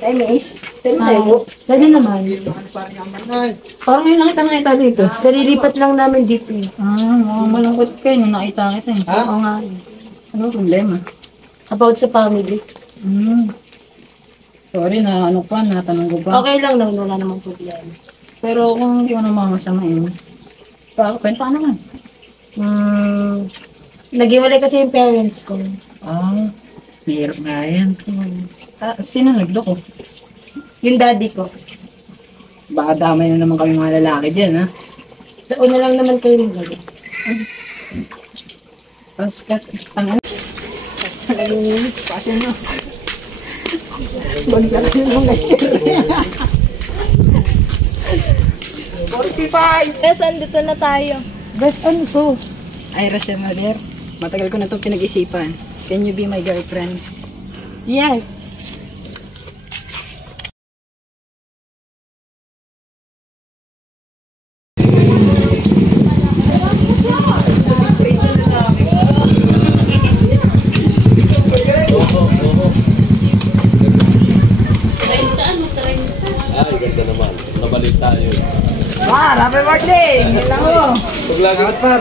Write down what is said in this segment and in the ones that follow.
Ay, mais. Pero pwede naman. Parang ngayon nakita nakita dito. Nalilipat lang namin dito eh. Malungkot kayo nung nakita kita. Oo nga. Ano problema? About sa family. Sorry na ano pa, natanong ko pa. Okay lang naman, wala namang problema. Pero kung hindi ko na mamasamain, kwento ka naman. Naghiwalay kasi yung parents ko. Hirap nga yan. Sino nagloko? Yung daddy ko. Baka damay na naman kami mga lalaki dyan, ha? Sa una lang naman kayo magaling. Paskat, tangan. Pasok na. Bagsak na mga sir. 45! Bes, andito na tayo. Best ano to? Ira Semaler, matagal ko na itong pinag-isipan. Can you be my girlfriend? Yes. Ay, ganda naman. Nabalik tayo. Happy birthday! Lang mo! Paglagat par.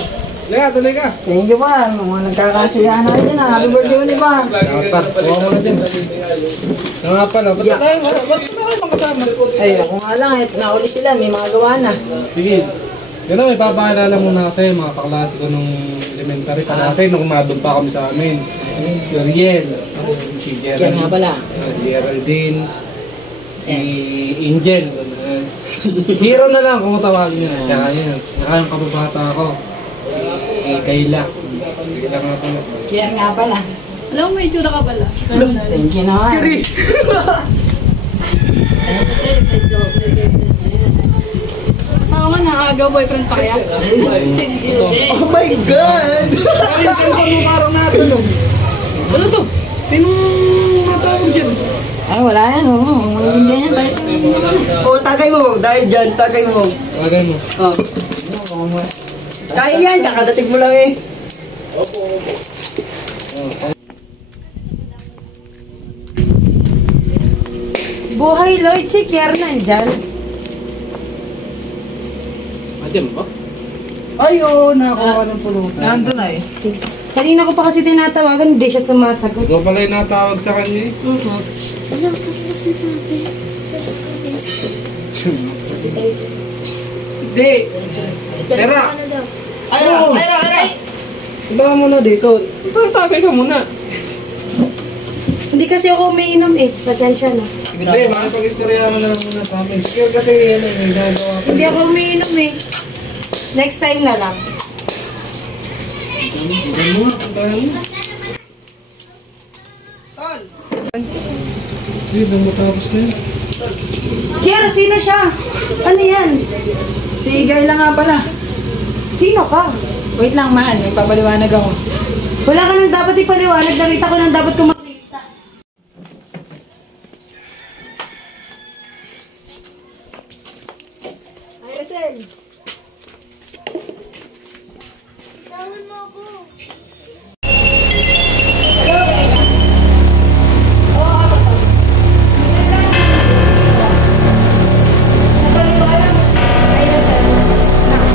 Tuloy ka. Thank you, Par. Mga nagkakasiyahan na kayo na. Happy birthday mo ni Par. Par, kuha mo na din. Nga pala, ba't tayo? Ba't tayo makasama? Ay, ako nga lang. Nauli sila. May mga gawa na. Sige. Yun na, may papakilala muna kasi mga kaklase ko nung elementary pa natin nung madun pa kami sa amin. Si Riel, si Yan nga pala. Geraldine, si Angel. Hero na lang kung tawagin niya. Kaya yun. Kaya yung kababata ko. Si Kayla. Kayla nga pala. Yan nga pala. Alam mo, may itsura ka pala. Thank you naman. Kasama mo na, aga boyfriend pa kaya? Oh my God! Ay, saan mo parang natanong? Ano to? Sinong matawag dyan? Ay, wala yan. Oo, magiging yan tayo. Tagay mo, dahil dyan, tagay mo. Tagay mo. Kaya yan, kakadating mo lang eh. Buhay Lloyd, si Kier nandyan. Adyan ba? Ay, oo, nakakuha ng pulutan. Nandun na eh. Kanina ko pa kasi tinatawagan, hindi siya sumasagot. Ikaw pala yung natawag sa kanya eh. Wala ka po si tatay. Hindi. Tera! Ayra! Iba mo na dito. Tagay ka muna. Hindi kasi ako umiinom eh. Pasensya na. Hindi, makipag-istorya mo na lang muna sa amin. Secure kasi yan eh, may gagawa ka. Hindi ako umiinom eh. Next time na lang. Hindi, nang matapos na yun. Kier, sino siya? Ano yan? Si Guy lang nga pala. Sino ka? Wait lang, mahal. May papaliwanag ako. Wala ka nang dapat ipaliwanag. Nakita ko nang dapat ko makita. Ay, Rosel. Tawan mo ako.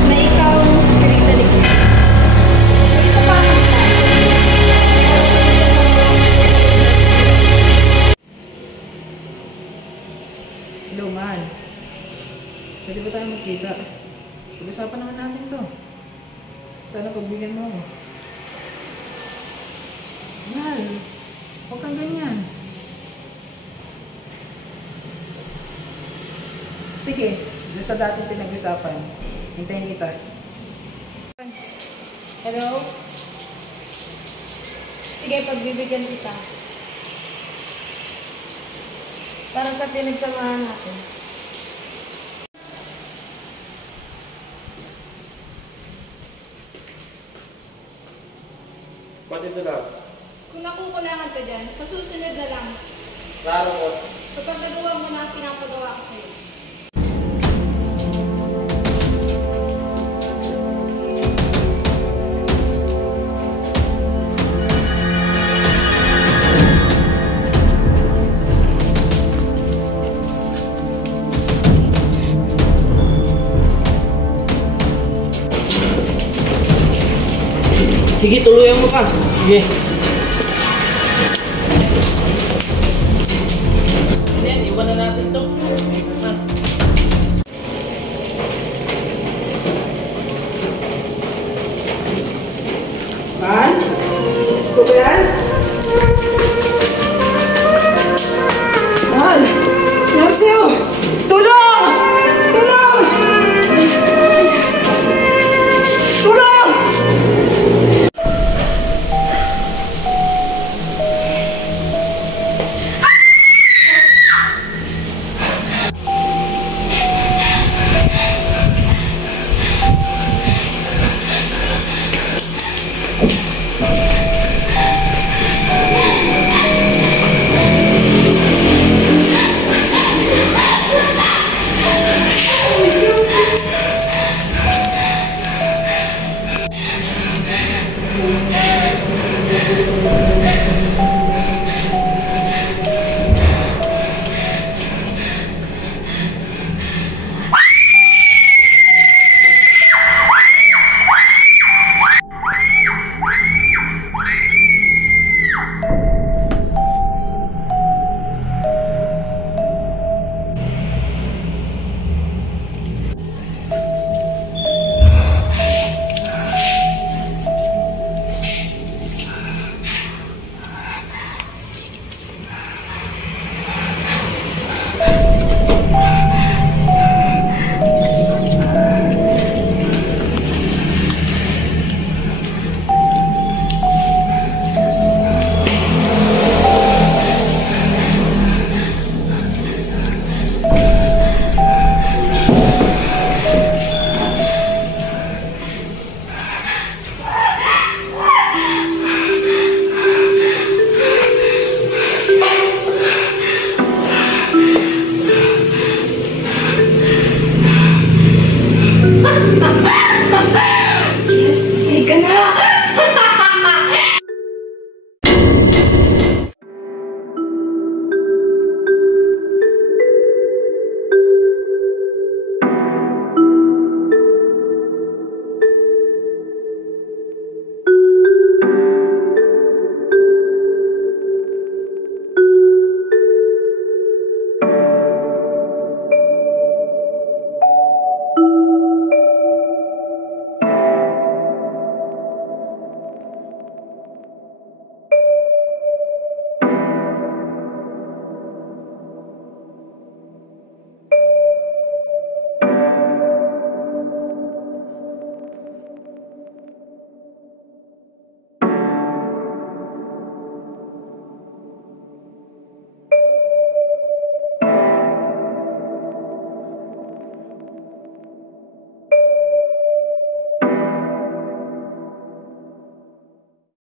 Na ikaw, Greta Liko. Isa pa kang Hello, mahal. Pwede ba tayo magkita? Pag-usapan naman natin to. Sana pagbigyan mo ako. Mahal, huwag kang ganyan. Sige, doon sa dating pinag-usapan. Hintayin kita. Hello? Sige, pagbibigyan kita. Para sa pinagsamahan natin. Pati ito lang. Kung nakukulangan ka dyan, sa susunod na lang. Klaro, boss. Kapag nagawa mo na ang pinapagawa ko sa'yo. Sige, tuluyan mo pa. Sige.